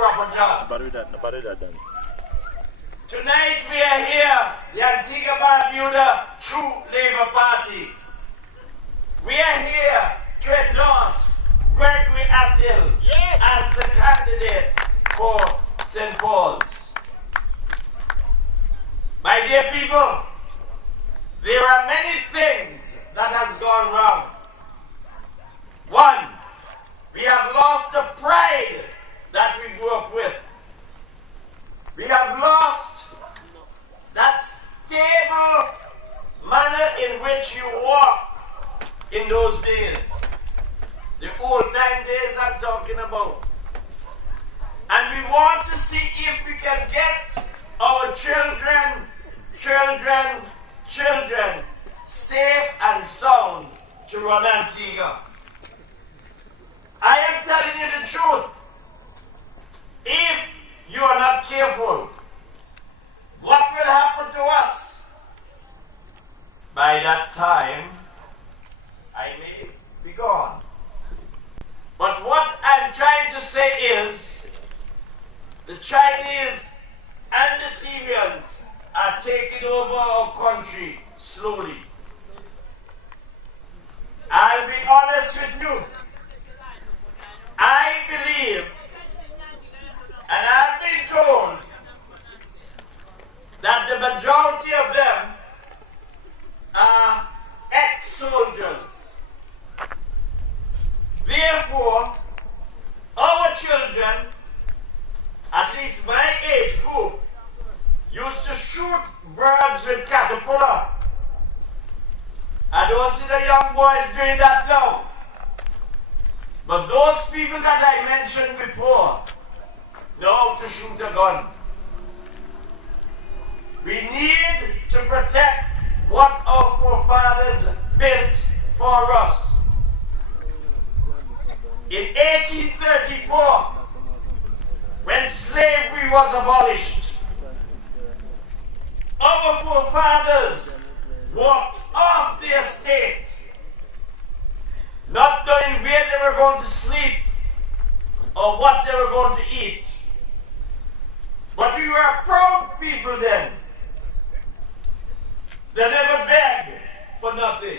proper job. Nobody that done. Tonight we are here, the Antigua Barbuda True Labour Party. We are here to endorse Gregory Attil as the candidate for St. Paul's. My dear people, there are many things that has gone wrong. One, we have lost the pride that we grew up with. We have lost that stable manner in which you walk in those days. The old time days I'm talking about. And we want to see if we can get our children safe and sound to run Antigua. I am telling you the truth. If you are not careful, what will happen to us? By that time, I may be gone. But what I'm trying to say is, the Chinese and the Syrians are taking over our country slowly. I'll be honest with you. I believe, and I've been told, that the majority of them are ex-soldiers. Therefore, our children, at least my age group, used to shoot birds with caterpillar. I don't see the young boys doing that now. But those people that I mentioned before know how to shoot a gun. We need to protect what our forefathers built for us. In 1834, when slavery was abolished, our forefathers walked off the estate, not knowing where they were going to sleep or what they were going to eat. But we were a proud people then. They never begged for nothing,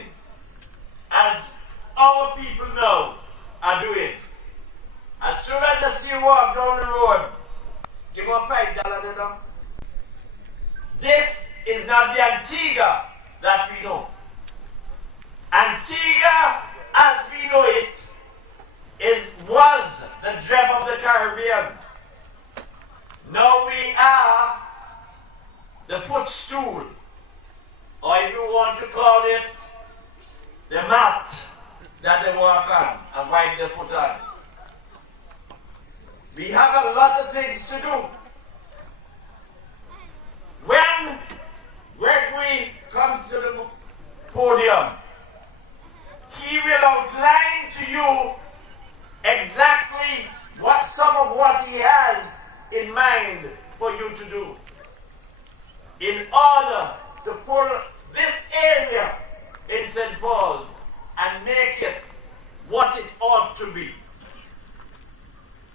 as our people now are doing. As soon as I see you walk down the road, give me $5 there. This is not the Antigua that we know. Antigua, as we know it, was the gem of the Caribbean. Now we are the footstool, or if you want to call it, the mat that they walk on and wipe their foot on. We have a lot of things to do. When Gregory comes to the podium, he will outline to you exactly some of what he has in mind for you to do in order to pull this area in St. Paul's and make it what it ought to be.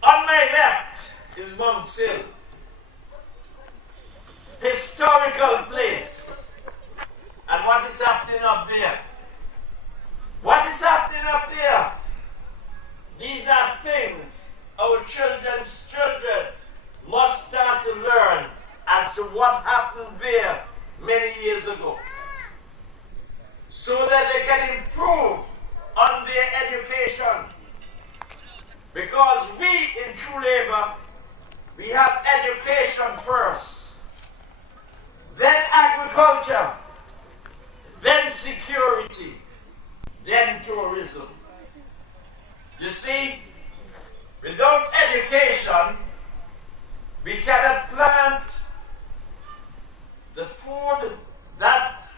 On my left is Mount Sill, historical place. And what is happening up there? What is happening up there? These are things our children's children must start to learn as to what happened there many years ago, so that they can improve on their education. Because we in True Labour, we have education first, then agriculture, then security, then tourism. You see, without education, we cannot plant the food that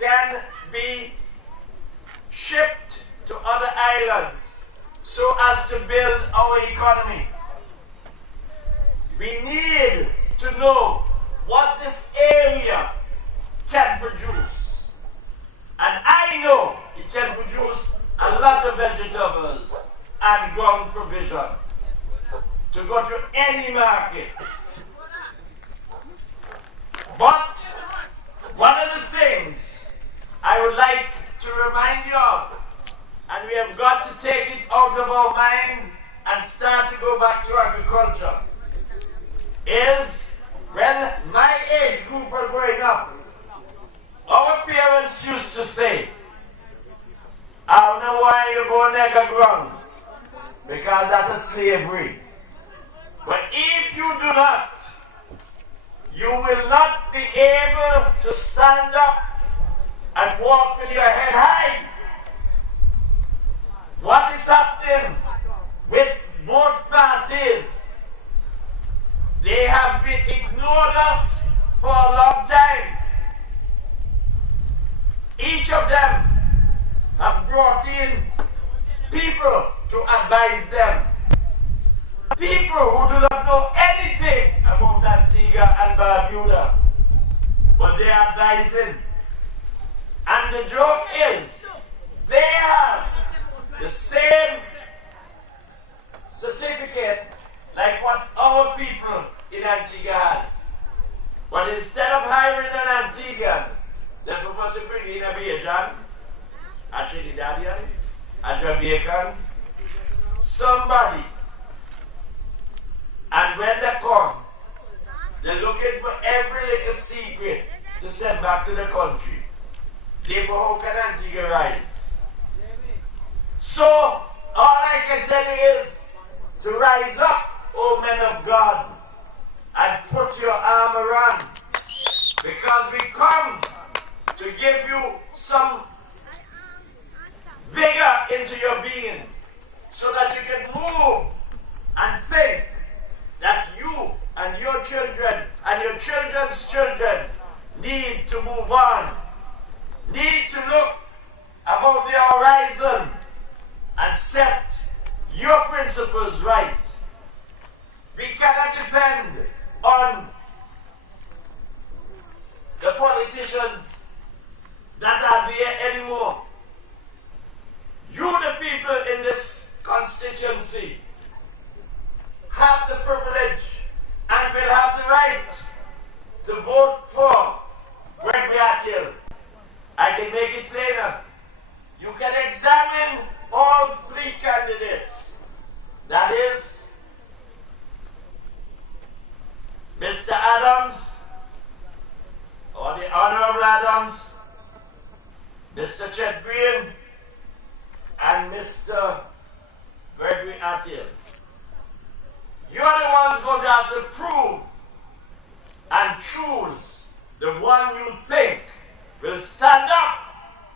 can be shipped to other islands so as to build our economy. We need to know what this area can produce. And I know it can produce a lot of vegetables and ground provision to to go to any market. But one of the things I would like to remind you of, and we have got to take it out of our mind and start to go back to agriculture, is when my age group was growing up, our parents used to say, I don't know why you go nigger ground, because that is slavery. But if you do not, you will not be able to stand up and walk with your head high. What is happening with both parties? They have been ignored us for a long time. Each of them have brought in people to advise them. People who do not know anything about Antigua and Barbuda, but they are advising. And the joke is, they have the same certificate like what our people in Antigua has. But instead of hiring an Antiguan, they prefer to bring in a Bajan, a Trinidadian, a Jamaican, somebody. And when they come, they're looking for every little secret to send back to the country. Therefore, how can Antigua rise? So, all I can tell you is to rise up, O men of God, and put your armor on. Because we come to give you some vigor into your being so that you can move and think that you and your children and your children's children need to move on, need to look above the horizon and set your principles right. We cannot depend on the politicians that are there anymore. You, the people in this constituency, have the privilege and will have the right to vote for Gregory Attil. I can make it plainer. You can examine all three candidates. That is Mr. Adams, or the Honorable Adams, Mr. Chet Green, and Mr. Gregory Attil. You're the ones going to have to prove and choose the one you think will stand up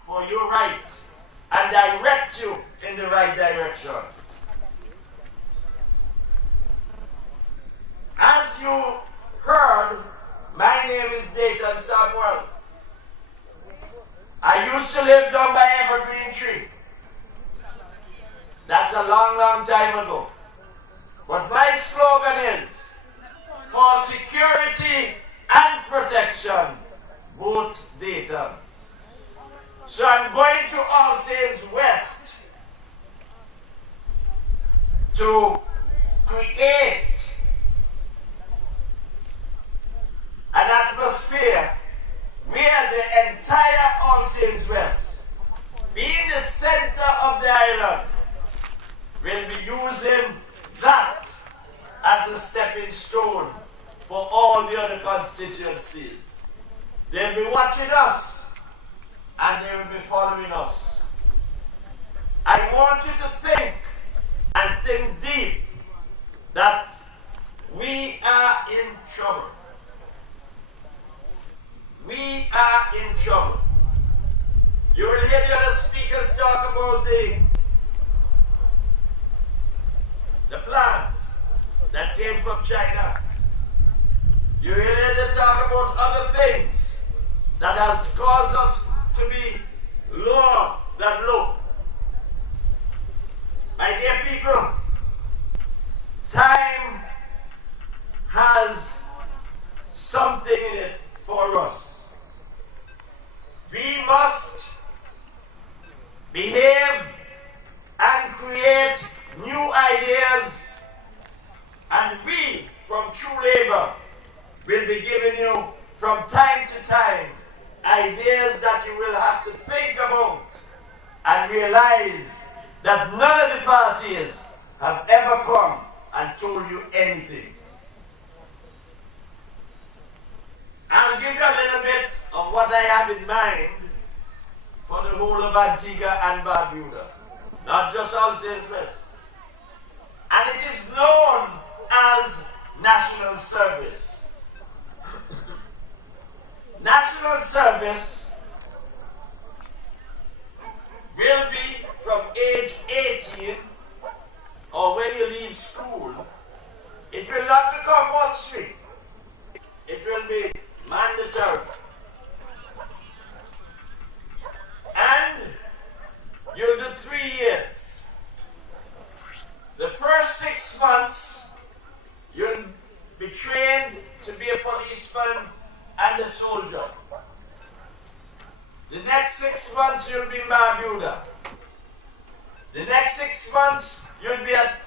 for your right and direct you in the right direction. As you heard, my name is Dayton Samuel. I used to live down by Evergreen Tree. That's a long, long time ago. But my slogan is, for security and protection, vote Dayton. So I'm going to All Saints West to create an atmosphere where the entire All Saints West, being the center of the island, will be using that as a stepping stone for all the other constituencies. They'll be watching us and they will be following us. I want you to think and think deep that we are in trouble. We are in trouble. You will hear the other speakers talk about the plant that came from China. You will hear them talk about other things that has caused us to be lower than low. My dear people, time has something in it for us. We must behave and create new ideas and true labor will be giving you from time to time ideas that you will have to think about and realize that none of the parties have ever come and told you anything. I'll give you a little bit of what I have in mind for the whole of Antigua and Barbuda, not just all St. West. And it is known as national service. National service will be from age 18 or when you leave school. It will not be compulsory. It will be mandatory. And you'll do 3 years. The first 6 months, you'll be trained to be a policeman and a soldier. The next 6 months, you'll be in Barbuda. The next 6 months, you'll be at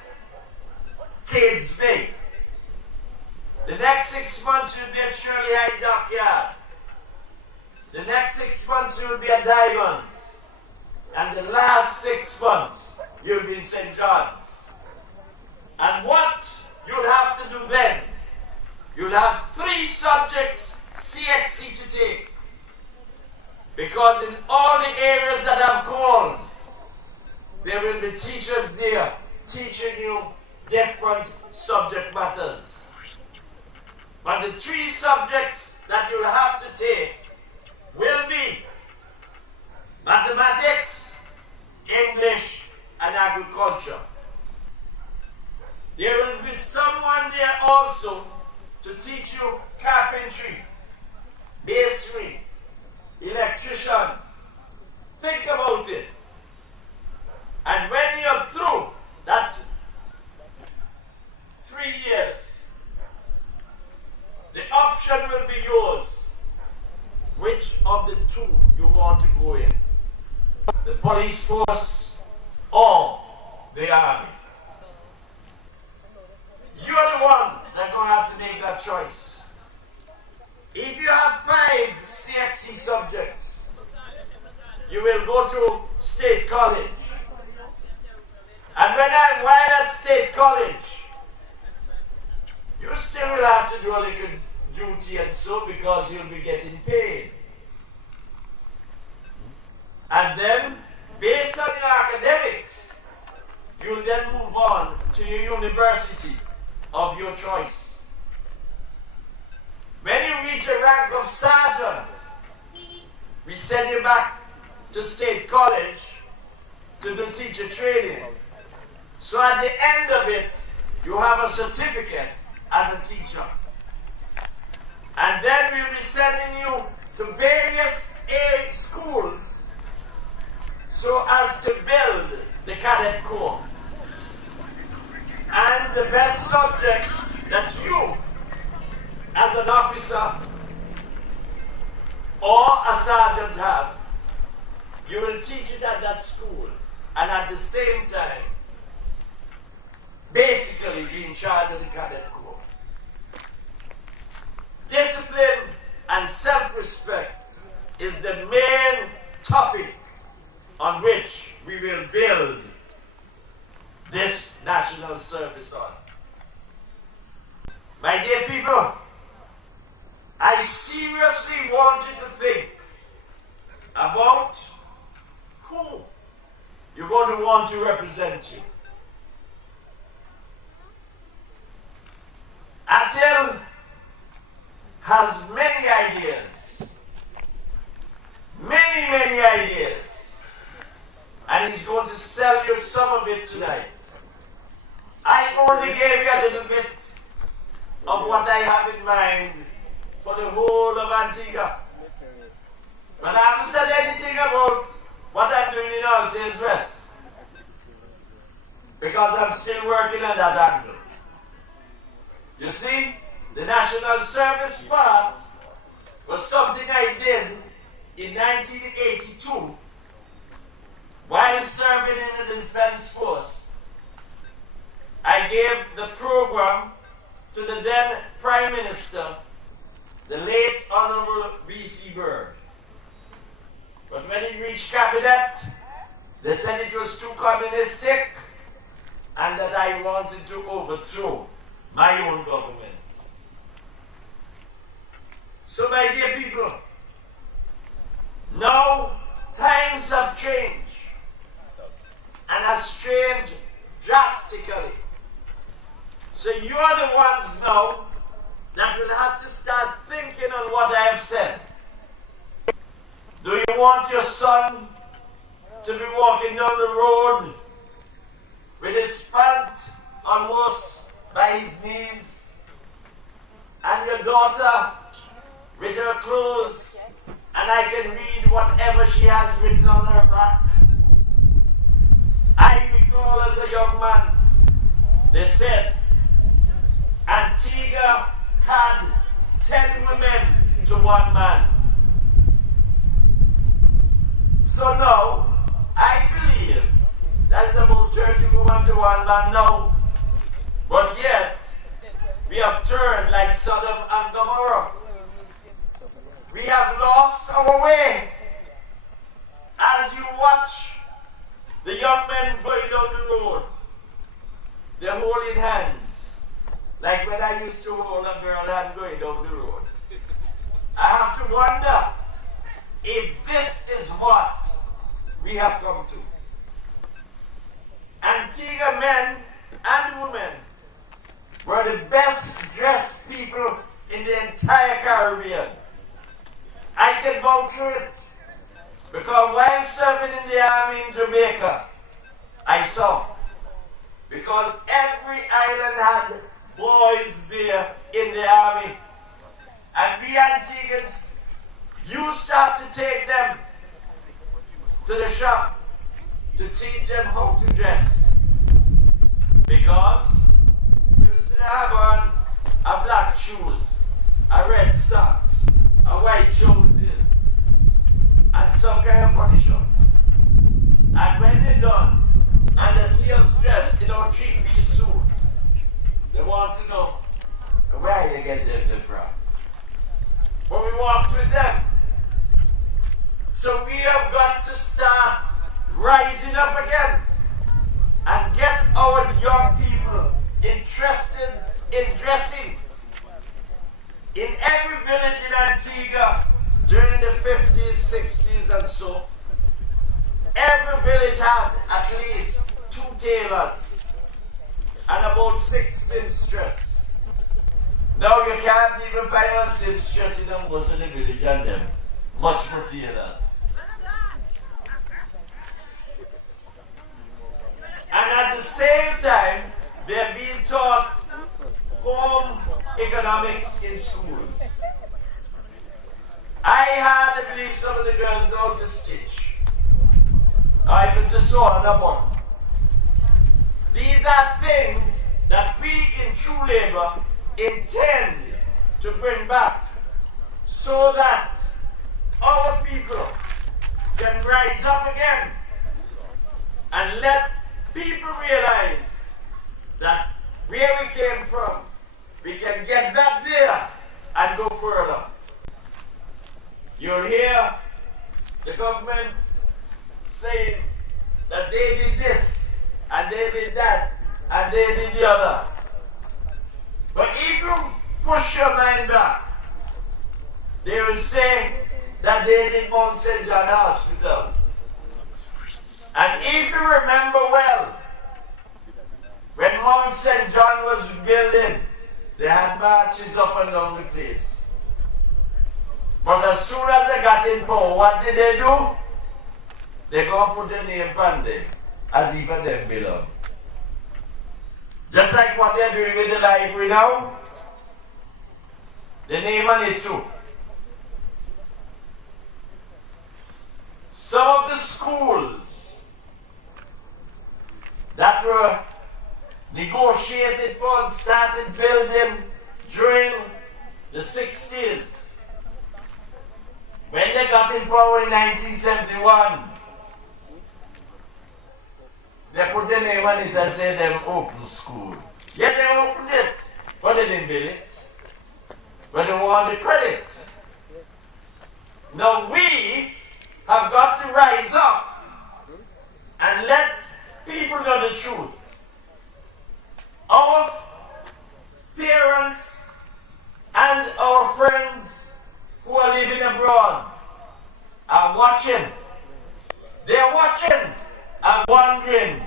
Cades Bay. The next 6 months, you'll be at Shirley High Dockyard. The next 6 months, you'll be at Diamonds. And the last 6 months, you'll be in St. John's. And what you'll have to do then, you'll have 3 subjects CXC to take. Because in all the areas that I've called, there will be teachers there teaching you different subject matters. But the 3 subjects that you'll have to take will be mathematics, English, and agriculture. There will be someone there also to teach you carpentry, masonry, electrician. Think about it. And when you're through that 3 years, the option will be yours. Which of the 2 you want to go in? The police force or the army? You're the one that's going to have to make that choice. If you have 5 CXC subjects, you will go to State College. And while at State College, you still will have to do a little duty and so because you'll be getting paid. And then, based on your academics, you'll then move on to your university of your choice. When you reach a rank of sergeant, we send you back to State College to do teacher training. So at the end of it, you have a certificate as a teacher. And then we'll be sending you to various aid schools so as to build the cadet corps. And the best subject that you, as an officer or a sergeant have, you will teach it at that school. And at the same time, basically be in charge of the cadet corps. Discipline and self-respect is the main topic on which we will build this national service on. My dear people, I seriously want you to think about who you're going to want to represent you. Atel has many ideas. Many ideas. And he's going to sell you some of it tonight. I only gave you a little bit of what I have in mind for the whole of Antigua. But I haven't said anything about what I'm doing in All Saints West. Because I'm still working on that angle. You see, the national service part was something I did in 1982 while serving in the Defense Force. I gave the program to the the then Prime Minister, the late Honorable Vere. But when it reached cabinet, they said it was too communistic and that I wanted to overthrow my own government. So my dear people, now times have changed and has changed drastically. So you are the ones now that will have to start thinking on what I have said. Do you want your son to be walking down the road with his pant almost by his knees, and your daughter with her clothes, and I can read whatever she has written on her back? I recall as a young man, they said Antigua had 10 women to one man. So now, I believe that's about 30 women to one man now. But yet, we have turned like Sodom and Gomorrah. We have lost our way. As you watch the young men going down the road, they're holding hands, like when I used to hold a girl hand going down the road. I have to wonder if this is what we have come to. Antigua men and women were the best dressed people in the entire Caribbean. I can vouch for it because while serving in the army in Jamaica, I saw. Because every island had boys there in the army. And we Antiguans used to have to take them to the shop to teach them how to dress. Because you used to have on a black shoes, a red socks, a white trousers, and some kind of funny shirt. And when they're done, and they see us dressed in our three-piece suit, they want to know where they get them from. But we walked with them. So we have got to start rising up again and get our young people interested in dressing. In every village in Antigua during the 50s, 60s and so, every village had at least 2 tailors and about 6 seamstresses. Now you can't even find a seamstress in most of the village and them much more tailors. And at the same time, they're being taught home economics in schools. I hardly believe some of the girls know how to stitch, or even to sew on a button. These are things that we in True Labor intend to bring back so that our people can rise up again and let people realize that where we came from, we can get back there and go further. You'll hear the government saying that they did this and they did that and they did the other. But if you push your mind back, they will say that they did Mount St. John Hospital. And if you remember well, when Mount St. John was building, they had marches up and down the place. But as soon as they got in power, what did they do? They go and put the name on them, as if them belong. Just like what they're doing with the library now, the name on it too. Some of the schools that were negotiated for and started building during the 60s, when they got in power in 1971, they put their name on it and said them open school. Yet they opened it, but they didn't build it, but they want the credit. Now we have got to rise up and let people know the truth. Our parents and our friends who are living abroad are watching. They're watching and wondering,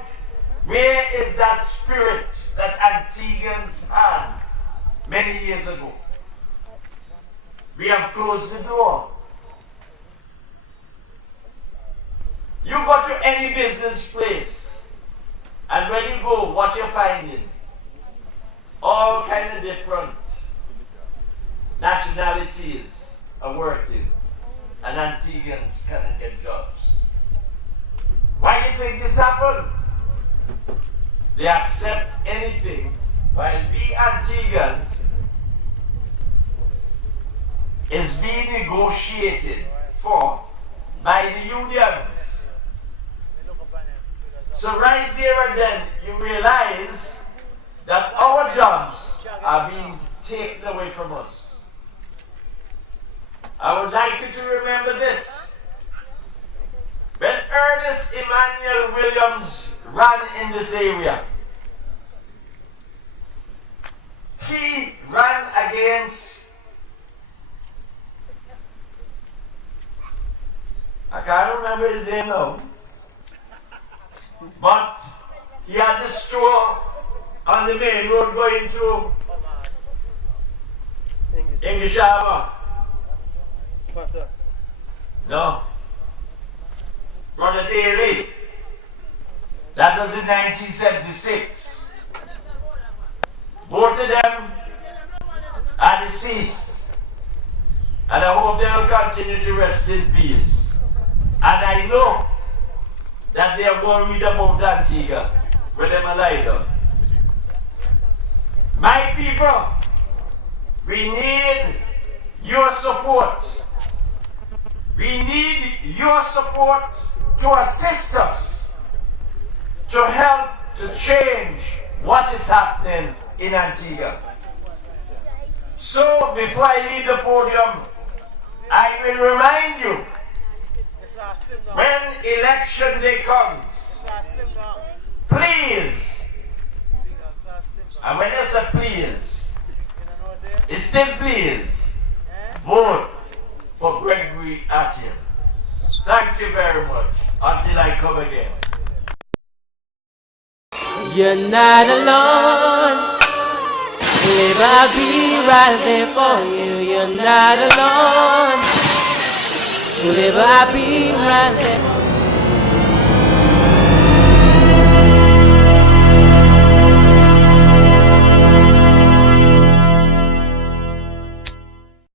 where is that spirit that Antiguans had many years ago? We have closed the door. You go to any business place, and when you go, what you're finding? All kinds of different nationalities are working, and Antiguans cannot get jobs. Why do you think this happened? They accept anything, while we Antiguans is being negotiated for by the unions. So right there and then you realize that our jobs are being taken away from us. I would like you to remember this. When Ernest Emmanuel Williams ran in this area, he ran against, I can't remember his name now, but he had the store on the main road going to English Harbour. No. Brother Daly. That was in 1976. Both of them are deceased. And I hope they will continue to rest in peace. And I know that they are going to read about Antigua where they are lying down. My people, we need your support. We need your support to assist us, to help to change what is happening in Antigua. So, before I leave the podium, I will remind you, when election day comes, please, and when I say please, it's still please, vote for Gregory Athiel. Thank you very much. Until I come again. You're not alone. Live, I'll be right there for you. You're not alone. So live, I'll be right there.